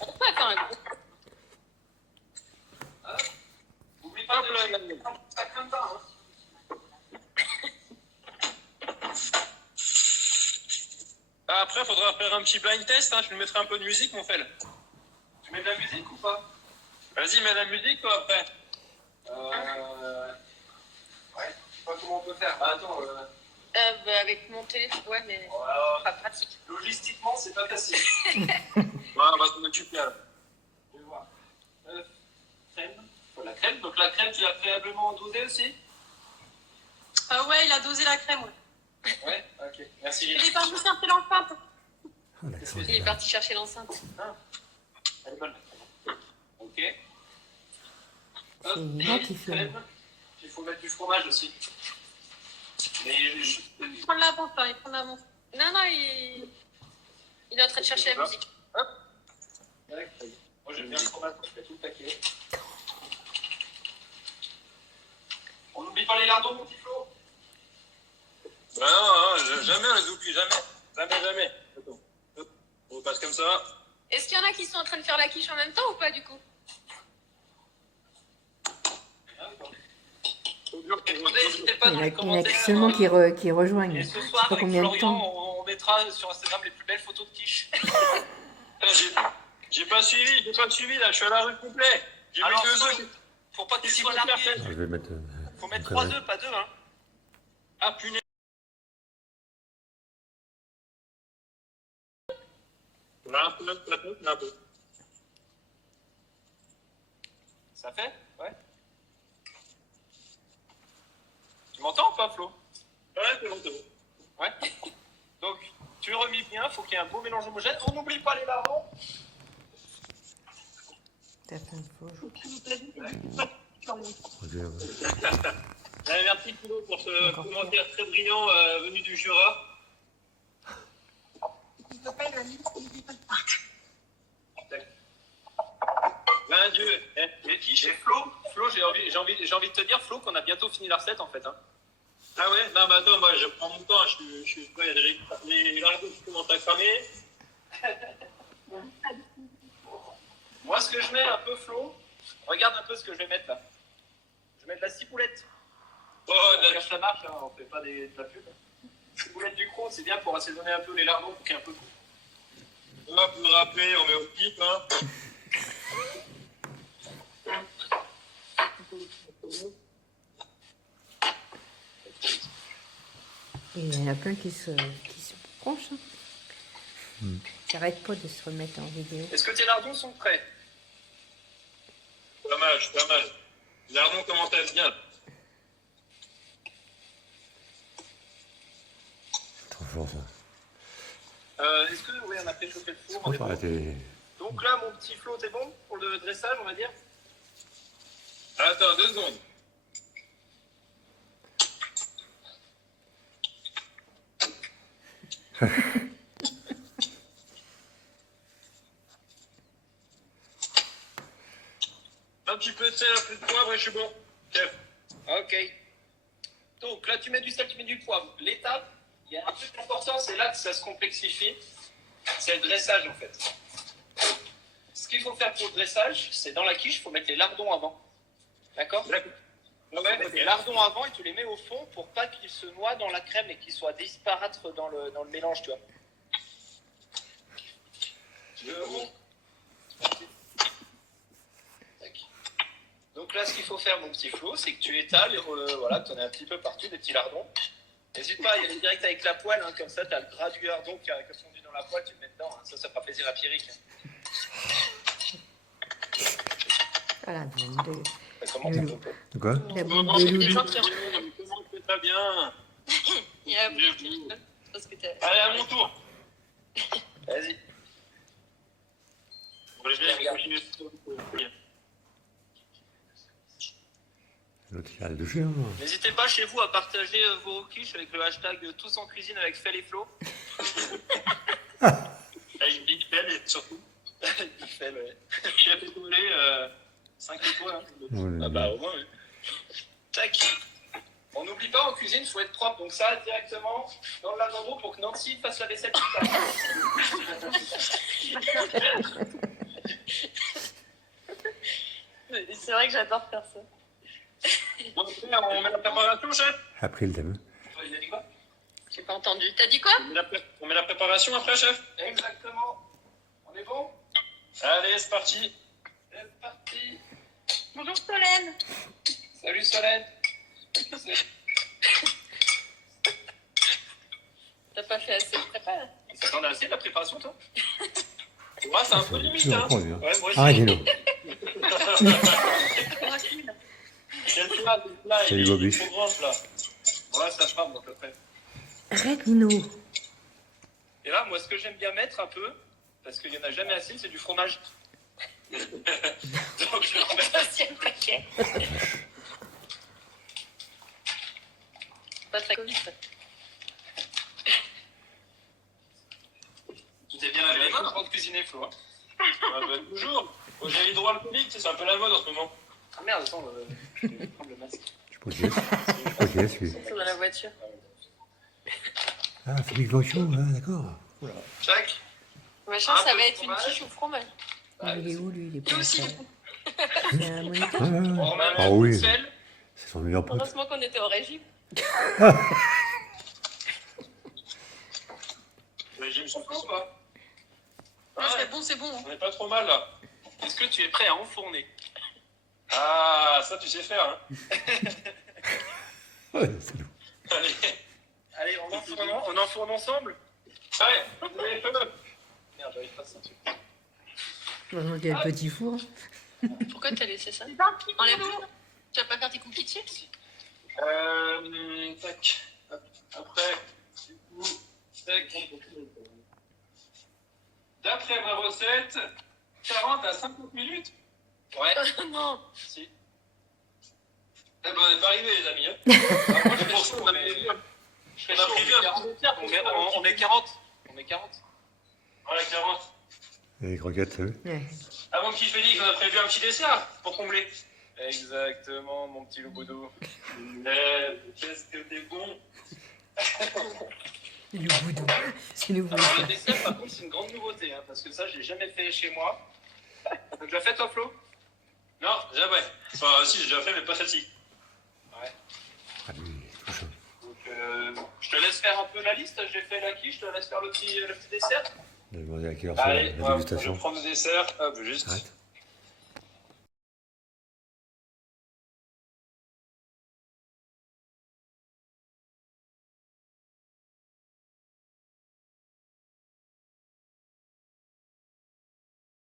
On peut faire un groupe. N'oublie pas de ça craint pas, hein. Après, faudra faire un petit blind test, hein. Je lui mettrai un peu de musique, mon fel. Tu mets de la musique ou pas? Vas-y, mets la musique, toi, après. Ouais, je sais pas comment on peut faire. Bah, attends, Avec mon téléphone, ouais, mais voilà. pas pratique. Logistiquement, c'est pas facile. Ouais, on va s'en occuper, là. Je vais voir. Crème. Faut la crème. Donc la crème, tu l'as préalablement dosée aussi? Ouais, il a dosé la crème, ouais. Ouais, ok. Merci. Il est parti chercher l'enceinte. Ah, l'accent, Il est parti chercher l'enceinte. Elle est bonne. Ok. C'est moi qui filme. Crème. Il faut mettre du fromage aussi. Mais Il prend de l'avance, hein, il prend de l'avance. Non, il est en train de chercher la musique. Hop. Ouais, moi j'aime bien le fromage, je fais tout le paquet. On n'oublie pas les lardons, mon petit Flo. Bah non, jamais on les oublie, jamais. On passe comme ça. Est-ce qu'il y en a qui sont en train de faire la quiche en même temps ou pas du coup? N'hésitez pas Il dans y les en a commentaires. seulement qui rejoignent. Et Je ce sais soir, pas avec combien de Florian, temps. on mettra sur Instagram les plus belles photos de quiche. J'ai pas suivi, là, je suis à la rue complet. J'ai mis Alors, 2 œufs. faut pas qu'il Qu'est-ce soit qu'il faut faire, largué. Je vais mettre. Faut mettre un 3 carré. œufs, pas 2, hein. Ah, punaise. Là, un peu. Ça fait? Ouais. Tu m'entends ou pas, Flo? Ouais, c'est bon. Ouais. Donc, tu le remis bien, faut qu'il y ait un beau mélange homogène. On n'oublie pas les lardons. T'as fait une fausse. Regarde. Allez, merci Kilo pour ce Encore commentaire très brillant venu du Jura. Ben Dieu, Les quiches et Flo, j'ai envie de te dire, Flo, qu'on a bientôt fini la recette en fait. Hein. ah ouais, non mais attends, moi je prends mon temps, je suis prêt, les lardons qui commencent à cramer. Moi, ce que je mets un peu, Flo, regarde un peu ce que je vais mettre là. Je vais mettre de la ciboulette. Oh, On cache la marque, hein, on fait pas de la pub. Ciboulette du cron, c'est bien pour assaisonner un peu les lardons pour qu'il y ait un peu de goût. hop, me rappeler, on met au pif, hein. Et il y en a plein qui se penchent. Ils n'arrêtent pas de se remettre en vidéo. Est-ce que tes lardons sont prêts? Pas mal. Les lardons commencent à être bien. Trop fort ça. Est-ce que, oui, on a préchauffé le four, Faut on est bon. arrêter. Donc là, mon petit Flo, t'es bon pour le dressage, on va dire? Attends, 2 secondes. Un petit peu de sel, un peu de poivre et je suis bon. Chef. Ok. Donc là, tu mets du sel, tu mets du poivre. L'étape, il y a un truc important, c'est là que ça se complexifie. C'est le dressage en fait. Ce qu'il faut faire pour le dressage, c'est dans la quiche, il faut mettre les lardons avant. D'accord? D'accord. Tu mets les lardons avant et tu les mets au fond pour pas qu'ils se noient dans la crème et qu'ils soient disparaître dans le mélange, tu vois. Tac. Donc là, ce qu'il faut faire, mon petit Flo, c'est que tu étales, voilà, tu en as un petit peu partout, des petits lardons. N'hésite pas à y aller direct avec la poêle, hein, comme ça, tu as le gras du lardon qui a fondu dans la poêle, tu le mets dedans. Hein. Ça fera plaisir à Pierrick. Voilà, de Ça commence un peu. De quoi? la boule Comment de c'est loup. bien, comment c'est pas bien. Il y a parce que t'as... Allez, à mon tour. Vas-y. Bon, je vais continuer. L'autre il a le jeu. Hein. N'hésitez pas chez vous à partager vos quiches avec le hashtag tous en cuisine avec Fel et Flo. Avec Big Ben et surtout. Big Fel, ouais. Chef étoilé, 5 étoiles. Hein. Ouais, Ah bah au moins, oui. Tac. On n'oublie pas en cuisine, il faut être propre. Donc ça, directement dans le lavabo pour que Nancy fasse la vaisselle plus tard. C'est vrai que j'adore faire ça. Bon, on met la préparation, chef? Après le dame. Il a dit quoi? J'ai pas entendu. T'as dit quoi? On met la préparation après, chef? Exactement. On est bon? Allez, c'est parti. C'est parti. Bonjour Solène. Salut Solène. T'as pas fait assez de prépa? T'en as assez de la préparation, toi? Ouais, c'est un peu limite, Je hein. reprends, lui, hein. Ouais, moi aussi. Arrêtez-le. Quel plat, Salut, il est Bobuche. trop grand, là. Ouais, ça fera, moi, à peu près. Arrête, Mino. Et là, moi, ce que j'aime bien mettre un peu, parce qu'il n'y en a jamais assez, c'est du fromage. Donc, je vais en mettre. Deuxième paquet. Pas très Covid, ça. Tu t'es bien lavé les mains avant de cuisiner, Flo. Hein? Ah, bah, toujours. Au gel hydroalcoolique, c'est un peu la mode en ce moment. Ah merde, attends, je vais prendre le masque. Je peux dire. Ok, celui. C'est dans la voiture. Ah, Félix Blanchot, ah, d'accord. Oula. Chac. Machin, Un ça peu va de être une fromage. quiche au fromage. Il est où, lui? Il est pas Lui aussi, là. du coup. C'est un moniteur? Ah, ouais, On ouais. remet un Ah peu de oui, sel. c'est son meilleur pote. Heureusement qu'on était au régime. Le régime On sans fait ou pas? Non, c'est bon, c'est bon. On n'est pas trop mal, là. Est-ce que tu es prêt à enfourner? Ah, ça, tu sais faire, hein. Ouais, c'est lourd. Allez. Allez, on enfourne ensemble? Ouais, vous avez feu. Merde, j'arrive pas à ça. On dirait le petit four. Pourquoi t'as laissé ça? Enlève-le. Tu vas pas faire tes cookies chips? Tac. Après, du coup, tac. D'après ma recette, 40 à 50 minutes. Ouais. Non. Si. Eh ben, on n'est pas arrivé, les amis. Hein. Moi, je C'est pour ça qu'on a prévu. Je fais On a prévu un chaud, petit dessert pour faire on est 40. On est 40. Voilà, 40. Et les croquettes, oui. Ouais. Avant qu'il Félix, on a prévu un petit dessert pour combler. Exactement, mon petit loup-boudou. Qu'est-ce que t'es bon. Le boudou. C'est nouveau. Alors, le dessert, par contre, c'est une grande nouveauté, hein, parce que ça, je l'ai jamais fait chez moi. T'as déjà fait, toi, Flo? Non, jamais. Enfin, si, j'ai déjà fait, mais pas celle-ci. Ah, lui, tout chaud. Donc, je te laisse faire un peu la liste. J'ai fait la quiche, je te laisse faire le petit dessert. On a demandé à quelle heure Allez, c'est la je vais dégustation. prendre le dessert. Hop, juste. Arrête.